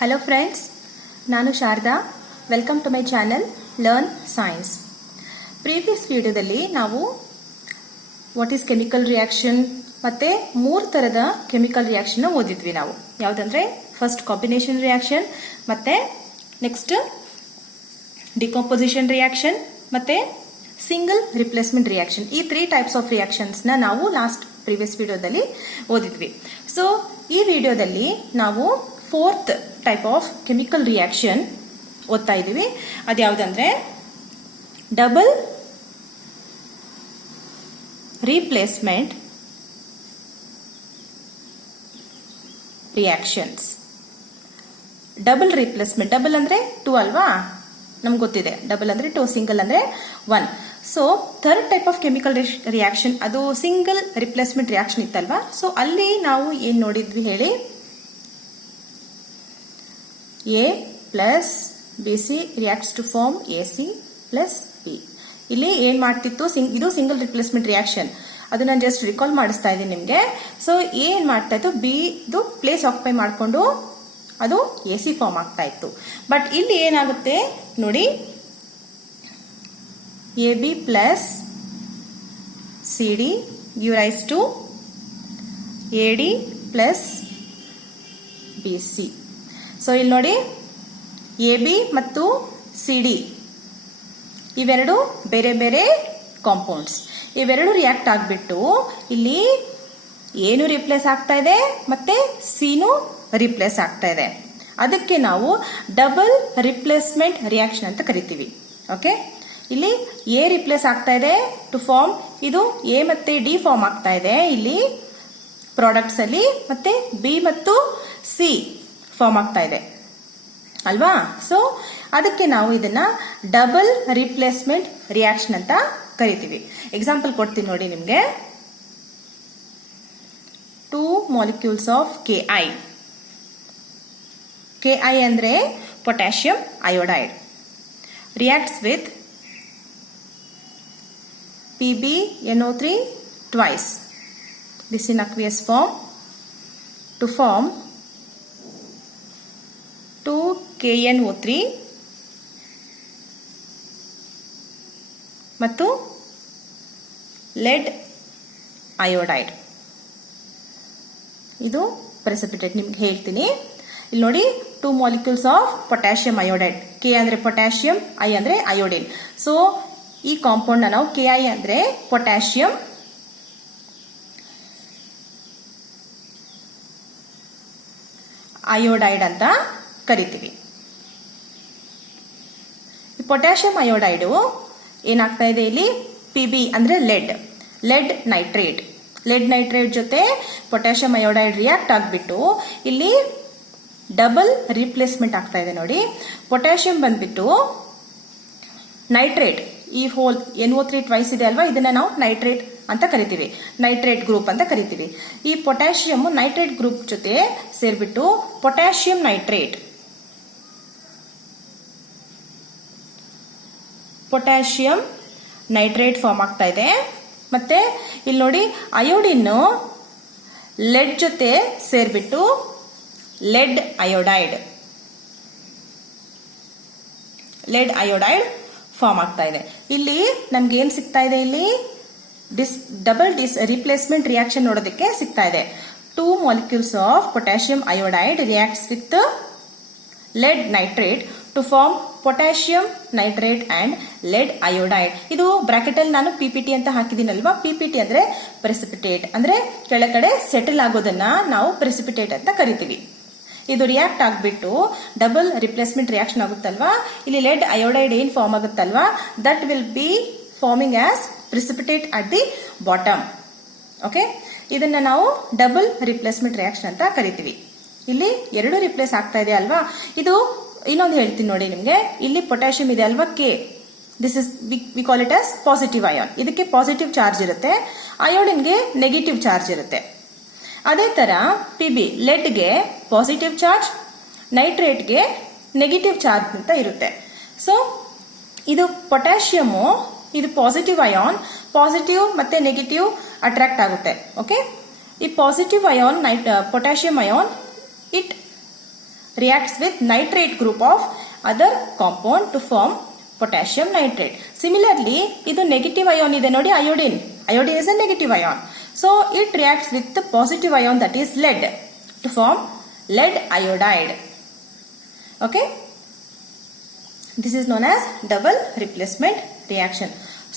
Hello friends, ನಾನು Sharada. Welcome to my channel learn science. Previous ವಿಡಿಯೋದಲ್ಲಿ ನಾವು ವಾಟ್ ಈಸ್ ಕೆಮಿಕಲ್ ರಿಯಾಕ್ಷನ್ ಮತ್ತೆ 3 ತರದ ಕೆಮಿಕಲ್ ರಿಯಾಕ್ಷನ್ ಓದಿದ್ವಿ. ನಾವು ಯಾವುದಂದ್ರೆ ಫಸ್ಟ್ ಕಾಂಬಿನೇಷನ್ ರಿಯಾಕ್ಷನ್, ಮತ್ತೆ ನೆಕ್ಸ್ಟ್ ಡಿಕಾಂಪೋಸಿಷನ್ ರಿಯಾಕ್ಷನ್, ಮತ್ತೆ ಸಿಂಗಲ್ ರಿಪ್ಲೇಸ್ಮೆಂಟ್ ರಿಯಾಕ್ಷನ್. ಈ 3 ಟೈಪ್ಸ್ ಆಫ್ ರಿಯಾಕ್ಷನ್ಸ್ ನ ನಾವು ಲಾಸ್ಟ್ ಪ್ರೀವಿಯಸ್ ವಿಡಿಯೋದಲ್ಲಿ ಓದಿದ್ವಿ. ಸೊ ಈ ವಿಡಿಯೋದಲ್ಲಿ ನಾವು 4th type of chemical reaction ಓದ್ತಾ ಇದೀವಿ. ಅದ್ಯಾವುದಂದ್ರೆ double replacement reactions. Double replacement, double ಅಂದ್ರೆ 2 ಅಲ್ವಾ, ನಮ್ಗೆ ಗೊತ್ತಿದೆ. ಡಬಲ್ ಅಂದ್ರೆ 2, ಸಿಂಗಲ್ ಅಂದ್ರೆ 1. So third type of chemical reaction ಅದು ಸಿಂಗಲ್ ರಿಪ್ಲೇಸ್ಮೆಂಟ್ ರಿಯಾಕ್ಷನ್ ಇತ್ತಲ್ವಾ. ಸೊ ಅಲ್ಲಿ ನಾವು ಏನ್ ನೋಡಿದ್ವಿ ಹೇಳಿ, A plus BC reacts to form AC plus B. ಇಲ್ಲಿ ಏನ್ ಮಾಡ್ತಿತ್ತು, ಇದು ಸಿಂಗಲ್ ರಿಪ್ಲೇಸ್ಮೆಂಟ್ ರಿಯಾಕ್ಷನ್. ಅದು ನಾನು ಜಸ್ಟ್ ರಿಕಾಲ್ ಮಾಡಿಸ್ತಾ ಇದ್ದೀನಿ ನಿಮ್ಗೆ. ಸೊ ಏನ್ ಮಾಡ್ತಾ ಇತ್ತು, ಬಿ ಇದು ಪ್ಲೇಸ್ ಆಕ್ಯುಪೈ ಮಾಡಿಕೊಂಡು ಅದು AC ಫಾರ್ಮ್ ಆಗ್ತಾ ಇತ್ತು. ಬಟ್ ಇಲ್ಲಿ ಏನಾಗುತ್ತೆ ನೋಡಿ, AB plus CD give rise to AD plus BC. So ಇಲ್ಲಿ ನೋಡಿ, AB ಮತ್ತು CD ಇವೆರಡು ಬೇರೆ ಬೇರೆ ಕಾಂಪೌಂಡ್ಸ್. ಇವೆರಡು ರಿಯಾಕ್ಟ್ ಆಗ್ಬಿಟ್ಟು ಇಲ್ಲಿ ಏನು ರಿಪ್ಲೇಸ್ ಆಗ್ತಾ ಇದೆ ಮತ್ತೆ ಸಿನು ರಿಪ್ಲೇಸ್ ಆಗ್ತಾ ಇದೆ. ಅದಕ್ಕೆ ನಾವು ಡಬಲ್ ರಿಪ್ಲೇಸ್ಮೆಂಟ್ ರಿಯಾಕ್ಷನ್ ಅಂತ ಕರಿತೀವಿ. ಓಕೆ, ಇಲ್ಲಿ ಎ ರಿಪ್ಲೇಸ್ ಆಗ್ತಾ ಇದೆ ಟು ಫಾರ್ಮ್, ಇದು ಎ ಮತ್ತೆ ಡಿ ಫಾರ್ಮ್ ಆಗ್ತಾ ಇದೆ ಇಲ್ಲಿ ಪ್ರಾಡಕ್ಟ್ಸ್ ಅಲ್ಲಿ, ಮತ್ತೆ ಬಿ ಮತ್ತು ಸಿ ಫಾರ್ಮ್ ಆಗ್ತಾ ಇದೆ ಅಲ್ವಾ. ಸೊ ಅದಕ್ಕೆ ನಾವು ಇದನ್ನ ಡಬಲ್ ರಿಪ್ಲೇಸ್ಮೆಂಟ್ ರಿಯಾಕ್ಷನ್ ಅಂತ ಕರಿತೀವಿ. ಎಕ್ಸಾಂಪಲ್ ಕೊಡ್ತೀನಿ ನೋಡಿ ನಿಮ್ಗೆ. 2 ಮಾಲಿಕ್ಯೂಲ್ಸ್ ಆಫ್ KI. KI ಅಂದ್ರೆ potassium iodide reacts with PbNO3 twice. This in aqueous form to form 2KNO3 ಮತ್ತು ಲೆಡ್ ಅಯೋಡೈಡ್. ಇದು ಪ್ರೆಸಿಪಿಟೇಟ್ ನಿಮ್ಗೆ ಹೇಳ್ತೀನಿ. ಇಲ್ಲಿ ನೋಡಿ, 2 molecules of potassium iodide. K ಅಂದ್ರೆ ಪೊಟ್ಯಾಷಿಯಂ, ಐ ಅಂದ್ರೆ ಅಯೋಡಿನ್. ಸೊ ಈ ಕಾಂಪೌಂಡ್ ನ ನಾವು KI ಅಂದ್ರೆ ಪೊಟ್ಯಾಷಿಯಂ ಅಯೋಡೈಡ್ ಅಂತ ಕರಿತೀವಿ. ಈ ಪೊಟ್ಯಾಷಿಯಂ ಅಯೋಡೈಡ್ ಏನಾಗ್ತಾ ಇದೆ ಇಲ್ಲಿ, PB ಅಂದ್ರೆ ಲೆಡ್ ನೈಟ್ರೇಟ್ ಜೊತೆ ಪೊಟ್ಯಾಷಿಯಂ ಅಯೋಡೈಡ್ ರಿಯಾಕ್ಟ್ ಆಗ್ಬಿಟ್ಟು ಇಲ್ಲಿ ಡಬಲ್ ರಿಪ್ಲೇಸ್ಮೆಂಟ್ ಆಗ್ತಾ ಇದೆ ನೋಡಿ. ಪೊಟ್ಯಾಷಿಯಂ ಬಂದ್ಬಿಟ್ಟು ನೈಟ್ರೇಟ್, ಈ ಹೋಲ್ NO3 ಟ್ವೈಸ್ ಇದೆ ಅಲ್ವಾ, ಇದನ್ನ ನಾವು ನೈಟ್ರೇಟ್ ಅಂತ ಕರಿತೀವಿ, ನೈಟ್ರೇಟ್ ಗ್ರೂಪ್ ಅಂತ ಕರಿತೀವಿ. ಈ ಪೊಟ್ಯಾಷಿಯಂ ನೈಟ್ರೇಟ್ ಗ್ರೂಪ್ ಜೊತೆ ಸೇರ್ಬಿಟ್ಟು ಪೊಟ್ಯಾಷಿಯಂ ನೈಟ್ರೇಟ್ ಫಾರ್ಮ್ ಆಗ್ತಾ ಇದೆ. ಮತ್ತೆ ಇಲ್ಲಿ ನೋಡಿ, ಅಯೋಡಿನ್ ಲೆಡ್ ಜೊತೆ ಸೇರ್ಬಿಟ್ಟು ಲೆಡ್ ಅಯೋಡೈಡ್ ಫಾರ್ಮ್ ಆಗ್ತಾ ಇದೆ. ಇಲ್ಲಿ ನಮ್ಗೆ ಏನ್ ಸಿಗ್ತಾ ಇದೆ, ಇಲ್ಲಿ ಡಬಲ್ ರಿಪ್ಲೇಸ್ಮೆಂಟ್ ರಿಯಾಕ್ಷನ್ ನೋಡೋದಕ್ಕೆ ಸಿಗ್ತಾ ಇದೆ. 2 molecules of potassium iodide reacts with lead nitrate to form potassium nitrate and lead iodide. ಇದು ಬ್ರಾಕೆಟ್ ಅಲ್ಲಿ ನಾನು PPT ಅಂತ ಹಾಕಿದ್ದೀನಲ್ವಾ. PPT ಅಂದ್ರೆ ಪ್ರೆಸಿಪಿಟೇಟ್, ಅಂದ್ರೆ ಕೆಳಗಡೆ ಸೆಟಲ್ ಆಗೋದನ್ನ ನಾವು ಪ್ರೆಸಿಪಿಟೇಟ್ ಅಂತ ಕರಿತೀವಿ. ಇದು ರಿಯಾಕ್ಟ್ ಆಗ್ಬಿಟ್ಟು ಡಬಲ್ ರಿಪ್ಲೇಸ್ಮೆಂಟ್ ರಿಯಾಕ್ಷನ್ ಆಗುತ್ತಲ್ವಾ, ಇಲ್ಲಿ ಲೆಡ್ ಅಯೋಡೈಡ್ ಏನ್ ಫಾರ್ಮ್ ಆಗುತ್ತಲ್ವಾ, that will be forming as precipitate at the bottom. Okay, ಇದನ್ನ ನಾವು ಡಬಲ್ ರಿಪ್ಲೇಸ್ಮೆಂಟ್ ರಿಯಾಕ್ಷನ್ ಅಂತ ಕರಿತೀವಿ. ಇಲ್ಲಿ 2 ರಿಪ್ಲೇಸ್ ಆಗ್ತಾ ಇದೆ ಅಲ್ವಾ. ಇದು ಇನ್ನೊಂದು ಹೇಳ್ತೀನಿ ನೋಡಿ ನಿಮ್ಗೆ. ಇಲ್ಲಿ ಪೊಟ್ಯಾಷಿಯಂ ಇದೆ ಅಲ್ವಾ, K, this is we call it as positive ion. ಇದಕ್ಕೆ ಪಾಸಿಟಿವ್ ಚಾರ್ಜ್ ಇರುತ್ತೆ, ಅಯೋಡಿನ್ಗೆ ನೆಗೆಟಿವ್ ಚಾರ್ಜ್ ಇರುತ್ತೆ. ಅದೇ ತರ PB ಲೆಡ್ಗೆ ಪಾಸಿಟಿವ್ ಚಾರ್ಜ್, ನೈಟ್ರೇಟ್ಗೆ ನೆಗೆಟಿವ್ ಚಾರ್ಜ್ ಅಂತ ಇರುತ್ತೆ. ಸೊ ಇದು ಪೊಟ್ಯಾಷಿಯಂ, ಇದು ಪಾಸಿಟಿವ್ ಅಯಾನ್, ಪಾಸಿಟಿವ್ ಮತ್ತೆ ನೆಗೆಟಿವ್ ಅಟ್ರಾಕ್ಟ್ ಆಗುತ್ತೆ. ಓಕೆ, ಈ positive ion potassium ion it reacts with nitrate group of other compound to form potassium nitrate. Similarly, idu negative ion ide nodi, iodine. Iodine is a negative ion. So it reacts with the positive ion, that is lead, to form lead iodide. Okay, this is known as double replacement reaction.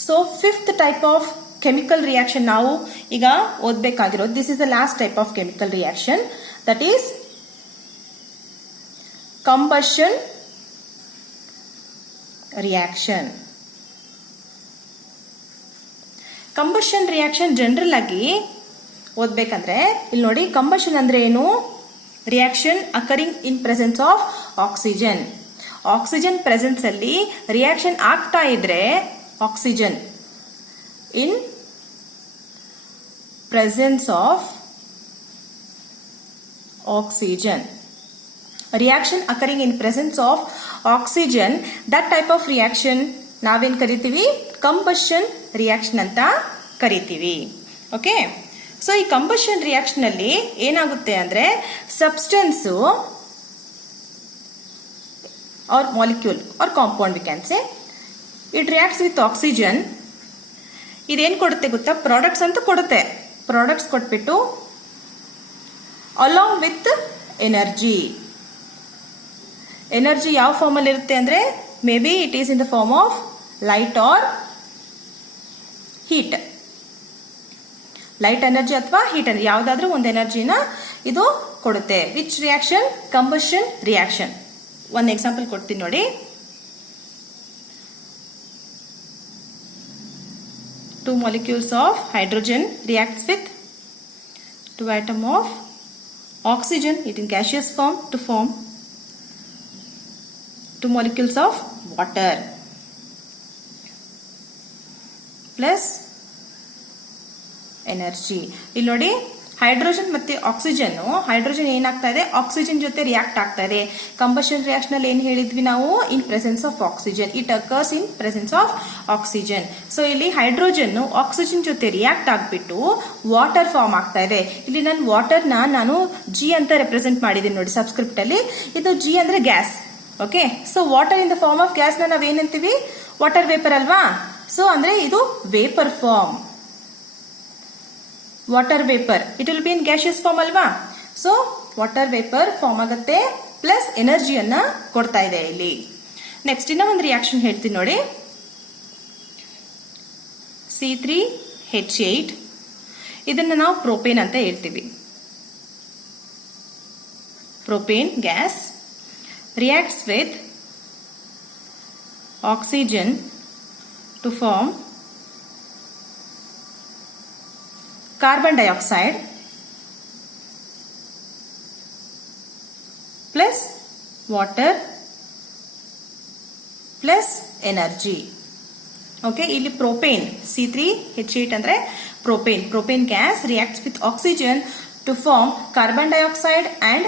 So fifth type of chemical reaction ನಾವು ಈಗ ಓದಬೇಕಾಗಿರೋದು, this is the last type of chemical reaction, that is combustion reaction. Combustion reaction general ಆಗಿ ಓದ್ಬೇಕಂದ್ರೆ ಇಲ್ಲಿ ನೋಡಿ, combustion ಅಂದ್ರೆ ಏನು? Reaction occurring in presence of oxygen. Oxygen presence ಅಲ್ಲಿ reaction ಆಗ್ತಾ ಇದ್ರೆ, oxygen in presence of oxygen, reaction occurring in presence of oxygen, that type of reaction ನಾವೇನ್ ಕರಿತೀವಿ? ಕಂಬಷನ್ ರಿಯಾಕ್ಷನ್ ಅಂತ ಕರಿತೀವಿ. ಓಕೆ, ಸೊ ಈ ಕಂಬಷನ್ ರಿಯಾಕ್ಷನ್ ಅಲ್ಲಿ ಏನಾಗುತ್ತೆ ಅಂದ್ರೆ, substance or molecule or compound we can say, it reacts with oxygen. ಇದೇನ್ ಕೊಡುತ್ತೆ ಗೊತ್ತಾ? ಪ್ರಾಡಕ್ಟ್ಸ್ ಅಂತ ಕೊಡುತ್ತೆ. ಪ್ರಾಡಕ್ಟ್ಸ್ ಕೊಟ್ಬಿಟ್ಟು ಅಲಾಂಗ್ ವಿತ್ ಎನರ್ಜಿ. ಎನರ್ಜಿ ಯಾವ ಫಾರ್ಮ್ ಅಲ್ಲಿ ಇರುತ್ತೆ ಅಂದ್ರೆ, maybe it is in the form of light or heat. Light energy ಅಥವಾ ಹೀಟ್ ಎನರ್ಜಿ, ಯಾವ್ದಾದ್ರೂ ಒಂದು ಎನರ್ಜಿನ ಇದು ಕೊಡುತ್ತೆ. Which reaction? Combustion reaction. ಒಂದು ಎಕ್ಸಾಂಪಲ್ ಕೊಡ್ತೀನಿ ನೋಡಿ. Two molecules of hydrogen reacts with two atoms of oxygen, it in gaseous form, to form two molecules of water plus energy. ಇಲ್ಲಿ ನೋಡಿ, ಹೈಡ್ರೋಜನ್ ಮತ್ತೆ ಆಕ್ಸಿಜನ್, ಹೈಡ್ರೋಜನ್ ಏನಾಗ್ತಾ ಇದೆ? ಆಕ್ಸಿಜನ್ ಜೊತೆ react ಆಗ್ತಾ ಇದೆ. ಕಂಬಷನ್ ರಿಯಾಕ್ಷನ್ ಅಲ್ಲಿ ಏನ್ ಹೇಳಿದ್ವಿ ನಾವು? In presence of oxygen, it occurs in presence of oxygen. So ಇಲ್ಲಿ ಹೈಡ್ರೋಜನ್ ಆಕ್ಸಿಜನ್ ಜೊತೆ ರಿಯಾಕ್ಟ್ ಆಗ್ಬಿಟ್ಟು ವಾಟರ್ ಫಾರ್ಮ್ ಆಗ್ತಾ ಇದೆ. ಇಲ್ಲಿ ನಾನು ವಾಟರ್ ನಾನು ಜಿ ಅಂತ ರೆಪ್ರೆಸೆಂಟ್ ಮಾಡಿದೀನಿ ನೋಡಿ ಸಬ್ಸ್ಕ್ರಿಪ್ಟ್ ಅಲ್ಲಿ. ಇದು ಜಿ ಅಂದ್ರೆ gas. Okay, so water in the form of gas ನ ನಾವೇನಂತೀವಿ? ವಾಟರ್ ವೇಪರ್ ಅಲ್ವಾ? ಸೊ ಅಂದ್ರೆ ಇದು vapour form, water vapour. It will be in gaseous form ಅಲ್ವಾ? ಸೊ ವಾಟರ್ ವೇಪರ್ ಫಾರ್ಮ್ ಆಗುತ್ತೆ, ಪ್ಲಸ್ ಎನರ್ಜಿಯನ್ನ ಕೊಡ್ತಾ ಇದೆ ಇಲ್ಲಿ. ನೆಕ್ಸ್ಟ್ ಇನ್ನ ಒಂದು ರಿಯಾಕ್ಷನ್ ಹೇಳ್ತೀನಿ ನೋಡಿ. C3H8, ಇದನ್ನ ನಾವು ಪ್ರೋಪೇನ್ ಅಂತ ಹೇಳ್ತೀವಿ. Propane gas reacts with oxygen to form carbon dioxide plus water plus energy. Okay, ಇಲ್ಲಿ ಪ್ರೋಪೇನ್ C3H8 ಅಂದ್ರೆ propane. Propane gas reacts with oxygen to form carbon dioxide and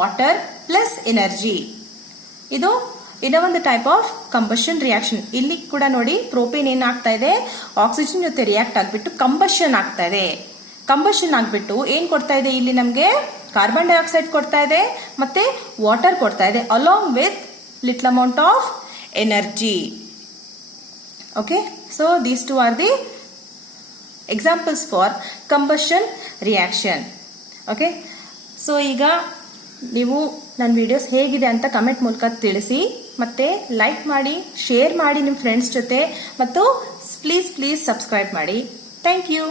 water plus energy. ಇದು ಇನ್ನ ಒಂದು type of combustion reaction. ಇಲ್ಲಿ ಕೂಡ ನೋಡಿ, propane ಏನಾಗ್ತಾ ಇದೆ? ಆಕ್ಸಿಜನ್ ಜೊತೆ ರಿಯಾಕ್ಟ್ ಆಗ್ಬಿಟ್ಟು ಕಂಬಷನ್ ಆಗ್ತಾ ಇದೆ. ಕಂಬಷನ್ ಆಗ್ಬಿಟ್ಟು ಏನ್ ಕೊಡ್ತಾ ಇದೆ? ಇಲ್ಲಿ ನಮ್ಗೆ ಕಾರ್ಬನ್ ಡೈಆಕ್ಸೈಡ್ ಕೊಡ್ತಾ ಇದೆ, ಮತ್ತೆ ವಾಟರ್ ಕೊಡ್ತಾ ಇದೆ, along with little amount of energy. Okay, so these two R the examples for combustion reaction. Okay, so ಈಗ ನೀವು ನನ್ನ ವಿಡಿಯೋಸ್ ಹೇಗಿದೆ ಅಂತ ಕಮೆಂಟ್ ಮೂಲಕ ತಿಳಿಸಿ, ಮತ್ತೆ ಲೈಕ್ ಮಾಡಿ, ಶೇರ್ ಮಾಡಿ ನಿಮ್ಮ ಫ್ರೆಂಡ್ಸ್ ಜೊತೆ, ಮತ್ತು ಪ್ಲೀಸ್ ಸಬ್ಸ್ಕ್ರೈಬ್ ಮಾಡಿ. Thank you.